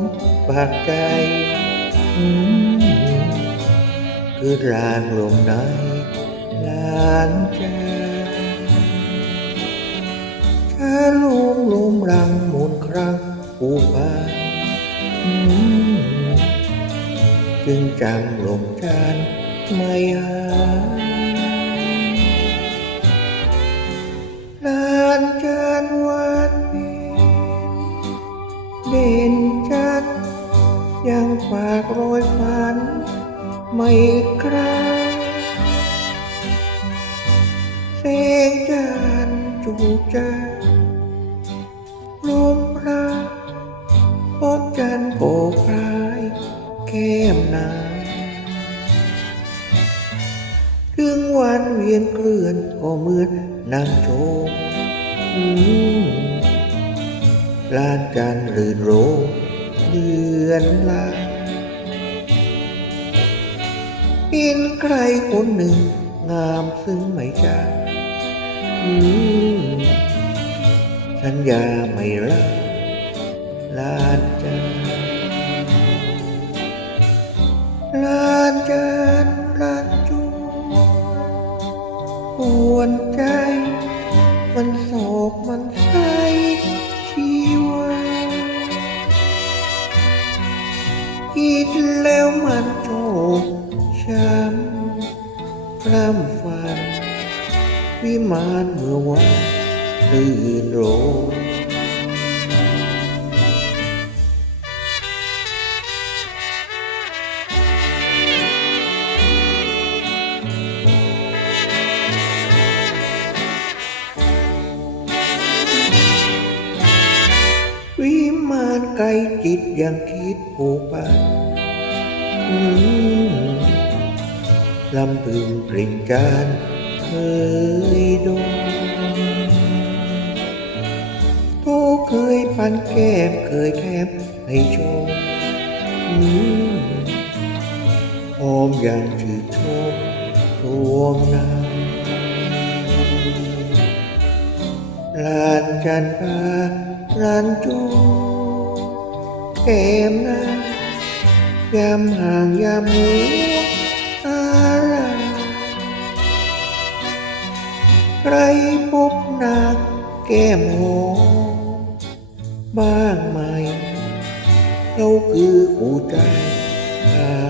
มปากใจอืมคือรานลมในลานใจถ้าลมลมรังหมุนครั้งผู้พาจึงจำลมจานไม่หายลานจานวันเพ็ญเด่น ยังฝากรอยฝัน ไม่คลายเสียงจานจูบจาลมพระพบจันทร์โผคลายแก้มนายถึงวันเวียนเคลื่อนก็เหมือนนางโชมลานจันร์รื่นโรม ดือนลาเห็นใครคนหนึ่ง งามซึ่งไม่จางสัญญาไม่ละลานจันลานจันลานจูปวนใจ มันโศกมัน คิดแล้วมันโชกช้ำพร่ำฝัน วิมานเมื่อวันตื่นโร กลจิตยังคิดผูกพันลำพึงกริ่งการเคยโดนทุกเคยพันแก้มเคยแคบให้ชมอืมหอมอย่างชื่นชมสวงนาลานจันทราลานจู เกมนายามห่างยามหัวอะไรใครพบนักแก้มโหบ้างไหมเขาคือคู่ใจข้า